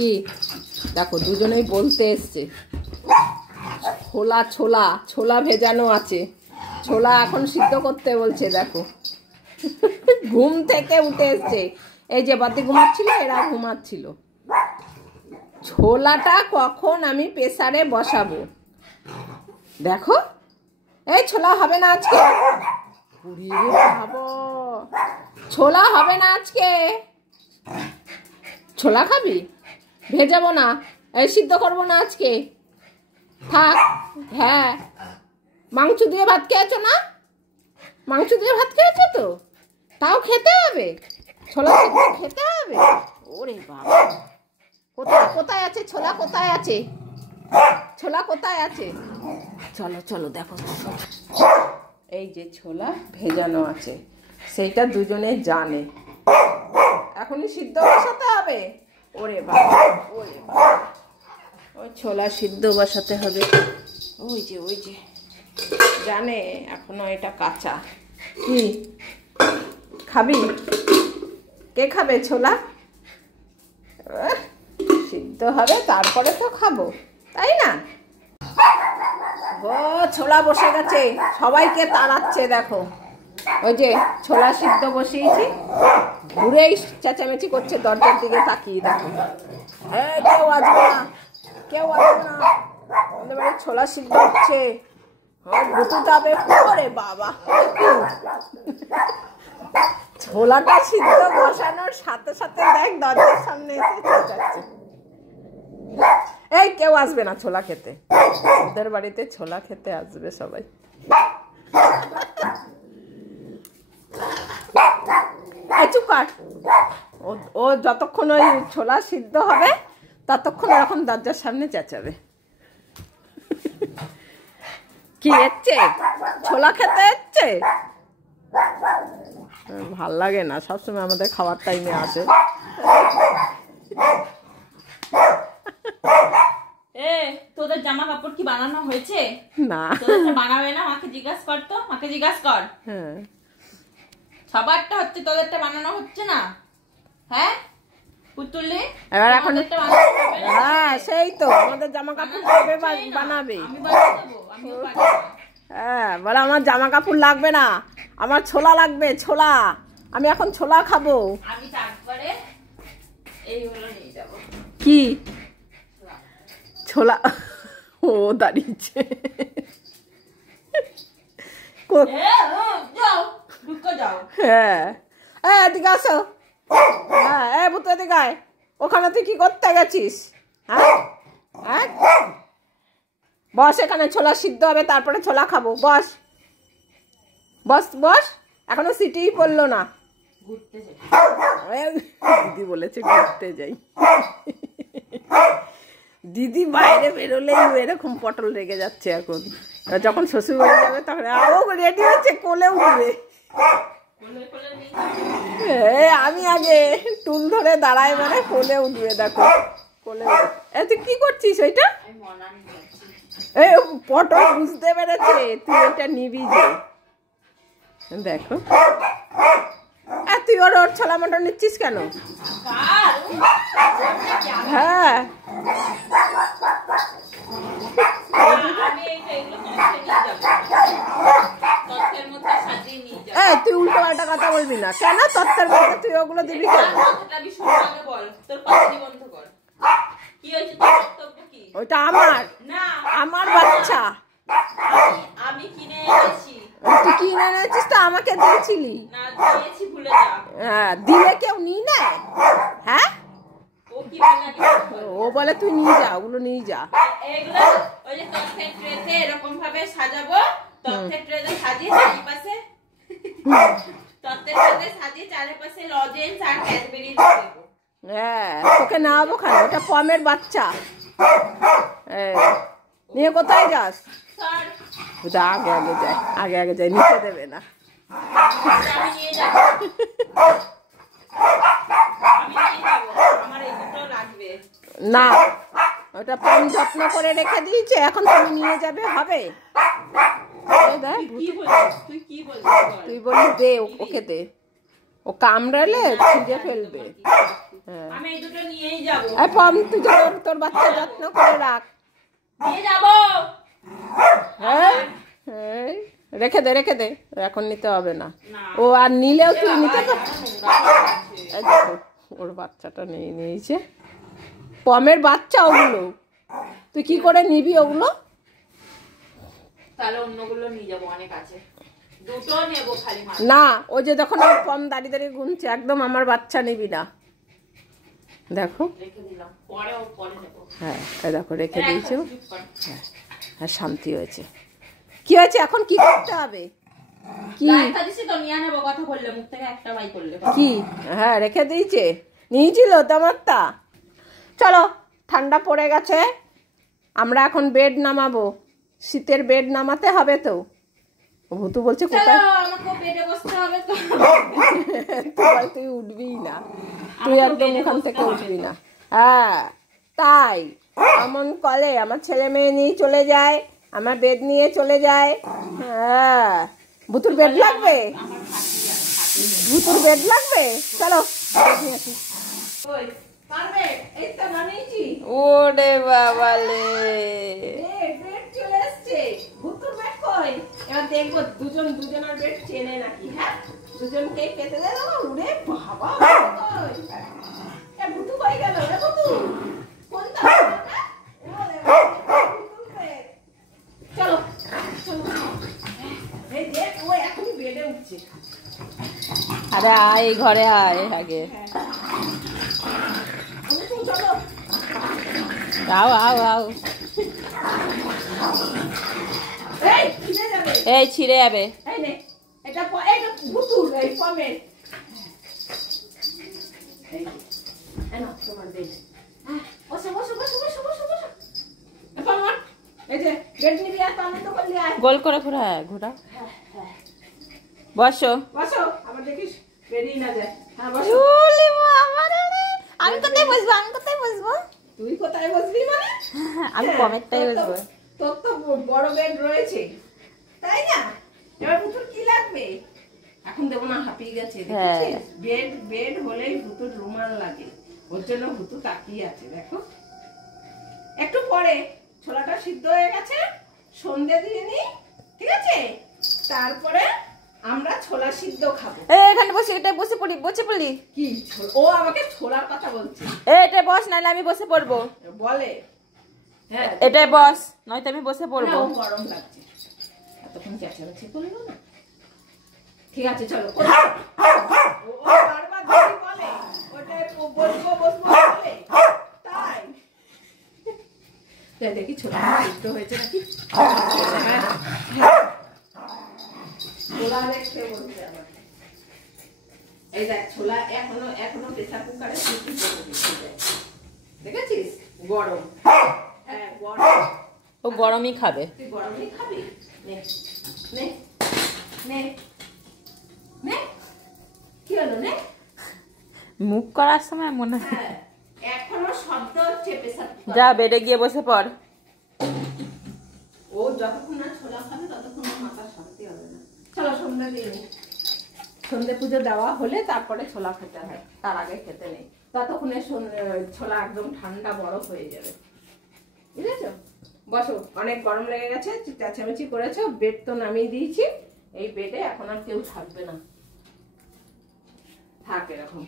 কি দেখো দুজনেই বলতে এসছে ছোলা ছোলা ভেজানো আছে, ছোলা এখন সিদ্ধ করতে বলছে। দেখো ঘুম থেকে উঠে এসছে, এই যে বাতি ঘুমাচ্ছিল, এরা ঘুমাচ্ছিল। ছোলাটা কখন আমি প্রেসারে বসাবো দেখো। এই ছোলা হবে না আজকে, ছোলা হবে না আজকে। ছোলা খাবি? ভেজাবো না, এই সিদ্ধ করবো না আজকে, থাক। হ্যাঁ, মাংস দিয়ে ভাত খেয়েছো না? মাংস দিয়ে ভাত খেয়েছো তো, তাও খেতে হবে, ছোলা খেতে হবে। ওরে বাবা, কোথায় কোথায় আছে ছোলা? কোথায় আছে ছোলা? কোথায় আছে? চলো চলো দেখো, এই যে ছোলা ভেজানো আছে, সেইটা দুজনে জানে। এখনই সিদ্ধ বসাতে হবে। ওরে বাবা, ওরে বাবা, ওই ছোলা সিদ্ধ বসাতে হবে। ওই যে জানে এখনো এটা কাঁচা। কি খাবি? কে খাবে ছোলা? সিদ্ধ হবে তারপরে তো খাবো, তাই না? ছোলা বসে গেছে, সবাইকে তাড়াচ্ছে। দেখো ওই যে ছোলা সিদ্ধ বসিয়েছি, ঘুরেই চেঁচামেচি করছে দরজার দিকে তাকিয়ে। দেখো কেউ আসবে না, কেউ আসবে না, এবারে ছোলা সিদ্ধ হচ্ছে। যাবে পরে বাবা, ছোলাটা সিদ্ধ বসানোর সাথে সাথে দেখ দরজার সামনে এসে চেঁচাচ্ছে। এই কেউ আসবে না ছোলা খেতে, ওদের বাড়িতে ছোলা খেতে আসবে সবাই। চুপ কর, ও যতক্ষণ ওই ছোলা সিদ্ধ হবে ততক্ষণ এরকম দরজার সামনে চেঁচাবে। কি এসছে? ছোলা খেতে এসছে? ভাল লাগে না, সবসময় আমাদের খাওয়ার টাইমে আসে। তোদের জামা কাপড় কি বানানো হয়েছে? না, তোদেরটা বানাবে না? মাকে জিজ্ঞাসা কর তো, মাকে জিজ্ঞাসা কর। হ্যাঁ, সবারটা হচ্ছে, তোদেরটা বানানো হচ্ছে না? হ্যাঁ পুতুলি, এবার এখন হ্যাঁ সেই তো আমাদের জামা কাপড় কবে বানাবে? হ্যাঁ, বলে আমার জামা কাপড় লাগবে না, আমার ছোলা লাগবে, ছোলা। আমি এখন ছোলা খাবো। আমি তারপরে এইগুলো নিয়ে যাব। কি ছোলা? ও দাঁড়িয়েছে। হ্যাঁ, এদিকে আসো। হ্যাঁ, ভূত এদিকে আয়। ওখানে তুই কি করতে গেছিস? হ্যাঁ হ্যাঁ, বস, এখানে ছোলা সিদ্ধ হবে, তারপরে ছোলা খাবো। বস বস বস, এখনো সিটিই পড়লো না। দিদি বলেছে ঘুরতে যাই। দিদি বাইরে বেরোলেই এরকম পটল রেগে যাচ্ছে। এখন যখন শ্বশুর বাড়ি যাবে তখন ও রেডি হচ্ছে, কোলে উঠবে। আমি আগে টুল ধরে দাঁড়াই, মানে কোলে উঠবে। দেখো কোলে উঠবে। তুই কি করছিস ওইটা? এই পটল বুঝতে পেরেছে, তুই ওইটা নিবি যে। দেখো তুই ওর ছোলা মটর নিচ্ছিস কেন? হ্যাঁ, তুই উল্টো পাল্টা কথা বলবি না কেন? তত্ত্বের মধ্যে তুই ওগুলো দিবি কেন? ওইটা আমার বাচ্চা, আমি কিনে এনেছি। তুই কিনে এনেছিস তো আমাকে দিয়েছিলি? হ্যাঁ, দিলে কেউ নিয়ে নেয়? হ্যাঁ, ও বলে তুই নিয়ে যা, ওগুলো নিয়ে যা। এরকম ভাবে সাজাবো, তথ্যের ট্রেতে সাজিয়ে চারিপাশে, তথ্যের ট্রেতে সাজিয়ে চারিপাশে লজেন্স আর ক্যাডবেরি দেবো। হ্যাঁ, তোকে নামাবো কেন? ওটা পমের বাচ্চা। নিয়ে কোথায় যাস? আগে আগে যায়, আগে আগে যায়, নিতে দেবে না। না, ওটা পম যত্ন করে রেখে দিয়েছে, এখন তুমি নিয়ে যাবে, হবে? তুই বললি দে, ওকে দে, ও কামড়ালে ছিঁড়ে ফেলবে। হ্যাঁ। আমি এই দুটো নিয়েই যাবো। এই পম, তুই তোর বাচ্চার যত্ন করে রাখ। নিয়ে যাবো। হ্যাঁ, এই, রেখে দে, এখন নিতে হবে না। ও আর নিলেও তুই নিতে পার। এই দেখো, ওর বাচ্চাটা নিয়েছে, পমের বাচ্চা ওগুলো। তুই কি করে নিবি ওগুলো? তাহলে অন্যগুলো নিয়ে যাবো, অনেক আছে। দুটো নেবো খালি। না, ও যে যখন পম দাঁড়িয়ে গুনছে, একদম আমার বাচ্চা নিবি না। দেখো, রেখে দিলাম, পরে নেবো। হ্যাঁ, এই দেখো রেখে দিয়েছো। হ্যাঁ, শান্তি হয়েছে। কি হয়েছে এখন? কি করতে হবে? কি কথা বললে মুখ থেকে একটা বাই করলে কি? হ্যাঁ, রেখে দিয়েছে, নিয়েছিল তোমারটা। চলো, ঠান্ডা পড়ে গেছে, আমরা এখন বেড নামাবো। শীতের বেড নামাতে হবে তো। ভুতু বলছে কোথায়? আমাকে বেডে বসতে হবে তো। তুই উঠবি না, তুই একদম ওখান থেকে উঠবি না। হ্যাঁ, তাই এমন কলে আমার ছেলে মেয়ে নিয়ে চলে যায়, আমার বেড নিয়ে চলে যায়। হ্যাঁ, ভুতুর বেড লাগবে, ভুতুর বেড লাগবে। চলো, ওরে বাবালে, চলে এসছে। ভুতুর বেড কই? এবার দেখবো দুজনের বেড চেনে নাকি। হ্যাঁ, দুজনকে পেতে দেবো। উড়ে বাবা, ভুতু কই গেল? ভুতু কোনটা? চলো চলো, এই দেখ, ও এখনই বেডে উঠছে। আরে আয়, ঘরে আয় আগে। চলো, আও। এই ছিঁড়ে যাবে। এটা ভুতুর, এই পমের। গোল করে ঘোরা। বসো, আবার দেখিস বেরিয়ে না যায়। আমি কোথায় বসবো? তুই কোথায় বসবি মানে? আমি পমেরটাই বসবো। তোর তো বড় বেড রয়েছে, তাই না? এবার ভুতুর কি লাগবে? এখন দেবো না, হাঁপিয়ে গেছে। বেড হলেই ভুতুর রুমাল লাগে, ওর জন্য ভুতু তাকিয়ে আছে। দেখো, একটু পরে ছোলাটা সিদ্ধ হয়ে গেছে, সন্ধে দিয়ে নি, ঠিক আছে? তারপরে আমরা ছোলা সিদ্ধ খাবো। এখানে বসে, এটা বসে পড়ি। কি? ও আমাকে ছোলার কথা বলছে। এটা বস, নাহলে আমি বসে পড়বো। বলে হ্যাঁ, এটাই বস, নয়তো আমি বসে পড়বো। গরম লাগছে, এতক্ষণ চেঁচামেচি করলো না। ঠিক আছে, চলো। ও বারবার দিদি বলে ওটাই বসবো বলে, তাই দেখি ছোলা সিদ্ধ হয়েছে নাকি। ছোলা দেখতে বলছে আমার। এই দেখ, ছোলা এখনো প্রেসার কুকারে দেখেছিস? গরম। হ্যাঁ, গরম। ও গরমই খাবে। তুই গরমই খাবি? নে নে নে, কি হলো? নে। মুখ করার সময় মনে হয় হ্যাঁ, এখনো শব্দ হচ্ছে প্রেসার কুকার। যা, বেডে গিয়ে বসে পড়। ও যতক্ষণ না ছোলা খাবে ততক্ষণ মাথা শান্তি হবে না। চলো, সন্ধ্যা দিয়ে নি। সন্ধ্যে পুজো দেওয়া হলে তারপরে ছোলা খেতে হয়, তার আগে খেতে নেই। ততক্ষণে ছোলা একদম ঠান্ডা বরফ হয়ে যাবে, বুঝেছ? বসো, অনেক গরম লেগে গেছে, চেঁচামেচি করেছো। বেড তো নামিয়ে দিয়েছি, এই বেডে এখন আর কেউ থাকবে না, থাক এরকম।